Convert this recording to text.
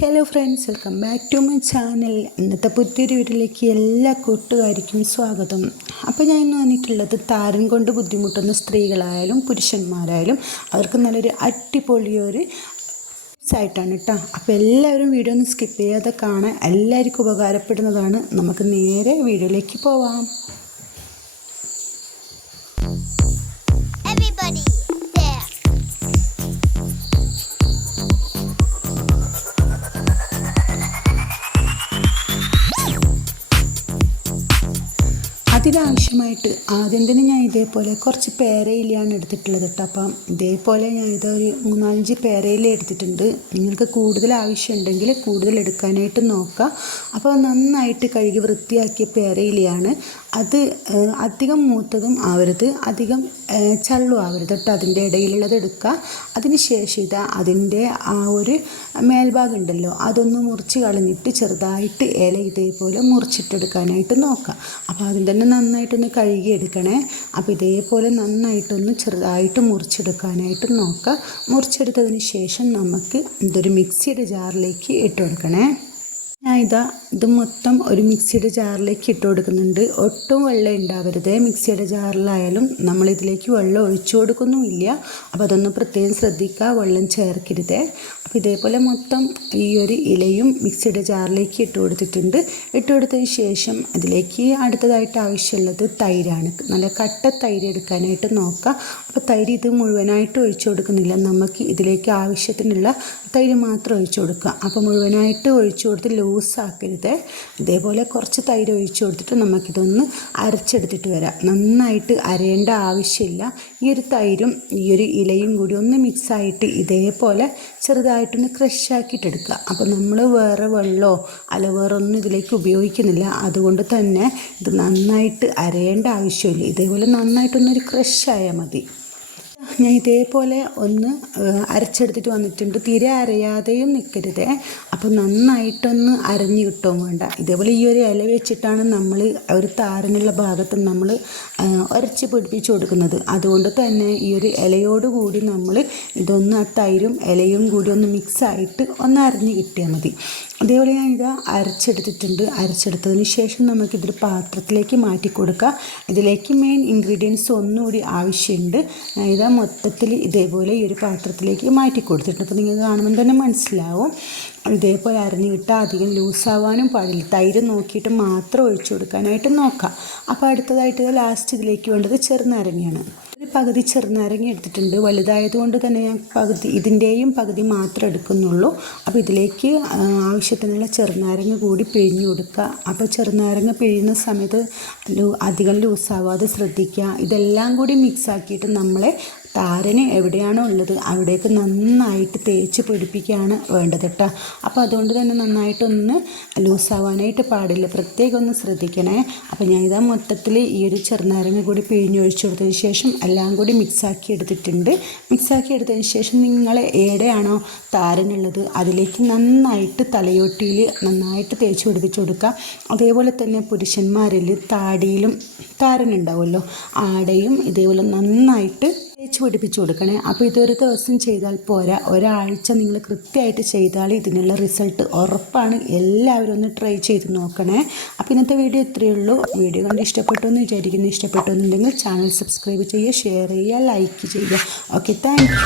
Hello friends welcome back to my channel ഇന്നത്തെ പുതിയൊരു വീട്ടിലേക്ക് എല്ലാ കൂട്ടുകാർക്കും സ്വാഗതം. അപ്പോൾ ഞാൻ ഇന്ന് വന്നിട്ടുള്ളത് താരൻ കൊണ്ട് ബുദ്ധിമുട്ടുന്ന സ്ത്രീകളായാലും പുരുഷന്മാരായാലും അവർക്ക് നല്ലൊരു അടിപൊളിയൊരു ആയിട്ടാണ് കേട്ടോ. അപ്പോൾ എല്ലാവരും വീഡിയോ ഒന്ന് സ്കിപ്പ് ചെയ്യാതെ കാണാൻ എല്ലാവർക്കും ഉപകാരപ്പെടുന്നതാണ്. നമുക്ക് നേരെ വീഡിയോയിലേക്ക് പോവാം. അതിനാവശ്യമായിട്ട് ആദ്യം തന്നെ ഞാൻ ഇതേപോലെ കുറച്ച് പേരയിലാണ് എടുത്തിട്ടുള്ളത് കേട്ടോ. അപ്പം ഇതേപോലെ ഞാൻ ഇതൊരു മൂന്നാലഞ്ച് പേരയില എടുത്തിട്ടുണ്ട്. നിങ്ങൾക്ക് കൂടുതൽ ആവശ്യമുണ്ടെങ്കിൽ കൂടുതൽ എടുക്കാനായിട്ട് നോക്കുക അപ്പോൾ നന്നായിട്ട് കഴുകി വൃത്തിയാക്കിയ പേരയിലയാണ്. അത് അധികം മൂത്തതും ആവരുത്. അധികം ചള്ളും ആവരുത്. കേട്ടോ അതിന്റെ ഇടയിലുള്ളത് എടുക്കുക. അതിന് ശേഷം ഇതാ അതിന്റെ ആ ഒരു മേൽഭാഗം ഉണ്ടല്ലോ അതൊന്ന് മുറിച്ച് കളഞ്ഞിട്ട് ചെറുതായിട്ട് ഇല ഇതേപോലെ മുറിച്ചിട്ടെടുക്കാനായിട്ട് നോക്കുക. അപ്പോൾ അതിന് തന്നെ നന്നായിട്ടൊന്ന് കഴുകി എടുക്കണേ അപ്പോൾ ഇതേപോലെ നന്നായിട്ടൊന്ന് ചെറുതായിട്ട് മുറിച്ചെടുക്കാനായിട്ട് നോക്കുക. മുറിച്ചെടുത്തതിന് ശേഷം നമുക്ക് ഇതൊരു മിക്സിയുടെ ജാറിലേക്ക് ഇട്ട് കൊടുക്കണേ. ഞാൻ ഇതാ ഇത് മൊത്തം ഒരു മിക്സിയുടെ ജാറിലേക്ക് ഇട്ട് കൊടുക്കുന്നുണ്ട്. ഒട്ടും വെള്ളം ഉണ്ടാവരുത്. മിക്സിയുടെ ജാറിലായാലും നമ്മൾ ഇതിലേക്ക് വെള്ളം ഒഴിച്ചു കൊടുക്കുന്നുമില്ല. അപ്പോൾ അതൊന്ന് പ്രത്യേകം ശ്രദ്ധിക്കുക. വെള്ളം ചേർക്കരുത്. അപ്പോൾ ഇതേപോലെ മൊത്തം ഈ ഒരു ഇലയും മിക്സിയുടെ ജാറിലേക്ക് ഇട്ട് കൊടുത്തിട്ടുണ്ട്. ഇട്ട് കൊടുത്തതിന് ശേഷം അതിലേക്ക് അടുത്തതായിട്ട് ആവശ്യമുള്ളത് തൈരാണ്. നല്ല കട്ട തൈര് എടുക്കാനായിട്ട് നോക്കുക. അപ്പോൾ തൈര് ഇത് മുഴുവനായിട്ട് ഒഴിച്ചു കൊടുക്കുന്നില്ല. നമുക്ക് ഇതിലേക്ക് ആവശ്യത്തിനുള്ള തൈര് മാത്രം ഒഴിച്ചു കൊടുക്കുക. അപ്പോൾ മുഴുവനായിട്ട് ഒഴിച്ചു കൊടുത്ത് ലൂസാക്കരുത്. ഇതേപോലെ കുറച്ച് തൈര് ഒഴിച്ചു കൊടുത്തിട്ട് നമുക്കിതൊന്ന് അരച്ചെടുത്തിട്ട് വരാം. നന്നായിട്ട് അരയേണ്ട ആവശ്യമില്ല. ഈ ഒരു തൈരും ഈ ഒരു ഇലയും കൂടി ഒന്ന് മിക്സായിട്ട് ഇതേപോലെ ചെറുതായിട്ടൊന്ന് ക്രഷ് ആക്കിയിട്ട് എടുക്കുക അപ്പോൾ നമ്മൾ വേറെ വെള്ളമോ അല്ല വേറെ ഒന്നും ഇതിലേക്ക് ഉപയോഗിക്കുന്നില്ല. അതുകൊണ്ട് തന്നെ ഇത് നന്നായിട്ട് അരയേണ്ട ആവശ്യമില്ല. ഇതേപോലെ നന്നായിട്ടൊന്നൊരു ക്രഷ് ആയാൽ മതി. ഞാൻ ഇതേപോലെ ഒന്ന് അരച്ചെടുത്തിട്ട് വന്നിട്ടുണ്ട്. തീരെ അരയാതെയും നിൽക്കരുതേ അപ്പോൾ നന്നായിട്ടൊന്ന് അരഞ്ഞ് കിട്ടുകയും വേണ്ട. ഇതേപോലെ ഈ ഒരു ഇല വെച്ചിട്ടാണ് നമ്മൾ ഒരു താരനുള്ള ഭാഗത്ത് നമ്മൾ ഉരച്ച് പിടിപ്പിച്ച് കൊടുക്കുന്നത്. അതുകൊണ്ട് തന്നെ ഈ ഒരു ഇലയോട് കൂടി നമ്മൾ ഇതൊന്ന് ആ തൈരും ഇലയും കൂടി ഒന്ന് മിക്സായിട്ട് ഒന്ന് അരഞ്ഞ് കിട്ടിയാൽ മതി. അതേപോലെ ഞാൻ ഇത് അരച്ചെടുത്തിട്ടുണ്ട്. അരച്ചെടുത്തതിന് ശേഷം നമുക്കിതൊരു പാത്രത്തിലേക്ക് മാറ്റി കൊടുക്കുക ഇതിലേക്ക് മെയിൻ ഇൻഗ്രീഡിയൻസ് ഒന്നുകൂടി ആവശ്യമുണ്ട്. ഇത് മൊത്തത്തിൽ ഇതേപോലെ ഈ ഒരു പാത്രത്തിലേക്ക് മാറ്റി കൊടുത്തിട്ടുണ്ട്. അപ്പോൾ നിങ്ങൾക്ക് കാണുമ്പോൾ തന്നെ മനസ്സിലാവും. ഇതേപോലെ അരഞ്ഞു കിട്ടാൽ അധികം ലൂസാവാനും പാടില്ല. തൈര് നോക്കിയിട്ട് മാത്രം ഒഴിച്ചു കൊടുക്കാനായിട്ട് നോക്കാം. അപ്പോൾ അടുത്തതായിട്ട് ലാസ്റ്റ് ഇതിലേക്ക് വേണ്ടത് ചെറുനാരങ്ങയാണ്. പകുതി ചെറുനാരങ്ങ എടുത്തിട്ടുണ്ട്. വലുതായതുകൊണ്ട് തന്നെ ഞാൻ പകുതി ഇതിന്റെയും പകുതി മാത്രം എടുക്കുന്നുള്ളൂ. അപ്പോൾ ഇതിലേക്ക് ആവശ്യത്തിനുള്ള ചെറുനാരങ്ങ കൂടി പിഴിഞ്ഞു കൊടുക്കുക. അപ്പോൾ ചെറുനാരങ്ങ പിഴിയുന്ന സമയത്ത് അധികം ലൂസാവാതെ ശ്രദ്ധിക്കുക. ഇതെല്ലാം കൂടി മിക്സ് ആക്കിയിട്ട് നമ്മളെ താരന് എവിടെയാണോ ഉള്ളത് അവിടേക്ക് നന്നായിട്ട് തേച്ച് പിടിപ്പിക്കുകയാണ് വേണ്ടത് കേട്ടോ. അപ്പോൾ അതുകൊണ്ട് തന്നെ നന്നായിട്ടൊന്ന് ലൂസാവാനായിട്ട് പാടില്ല. പ്രത്യേകം ഒന്ന് ശ്രദ്ധിക്കണേ. അപ്പോൾ ഞാൻ ഇതാ മൊത്തത്തിൽ ഈ ഒരു ചെറുനാരങ്ങ കൂടി പിഴിഞ്ഞൊഴിച്ചു കൊടുത്തതിന് ശേഷം എല്ലാം കൂടി മിക്സാക്കി എടുത്തിട്ടുണ്ട്. മിക്സാക്കി എടുത്തതിന് ശേഷം നിങ്ങൾ എവിടെയാണോ താരനുള്ളത് അതിലേക്ക് നന്നായിട്ട് തലയോട്ടിയിൽ നന്നായിട്ട് തേച്ച് പിടിപ്പിച്ച് കൊടുക്കുക അതേപോലെ തന്നെ പുരുഷന്മാരിൽ താടിയിലും താരനുണ്ടാവുമല്ലോ ആടയും ഇതേപോലെ നന്നായിട്ട് തേച്ച് പിടിപ്പിച്ച് കൊടുക്കണേ. അപ്പോൾ ഇതൊരു ദിവസം ചെയ്താൽ പോരാ. ഒരാഴ്ച നിങ്ങൾ കൃത്യമായിട്ട് ചെയ്താൽ ഇതിനുള്ള റിസൾട്ട് ഉറപ്പാണ്. എല്ലാവരും ഒന്ന് ട്രൈ ചെയ്ത് നോക്കണേ. അപ്പോൾ ഇന്നത്തെ വീഡിയോ ഇത്രയേ ഉള്ളൂ. വീഡിയോ കണ്ട് ഇഷ്ടപ്പെട്ടു എന്ന് വിചാരിക്കുന്നു. ഇഷ്ടപ്പെട്ടു എന്നുണ്ടെങ്കിൽ ചാനൽ സബ്സ്ക്രൈബ് ചെയ്യുക ഷെയർ ചെയ്യുക ലൈക്ക് ചെയ്യുക. Okay thank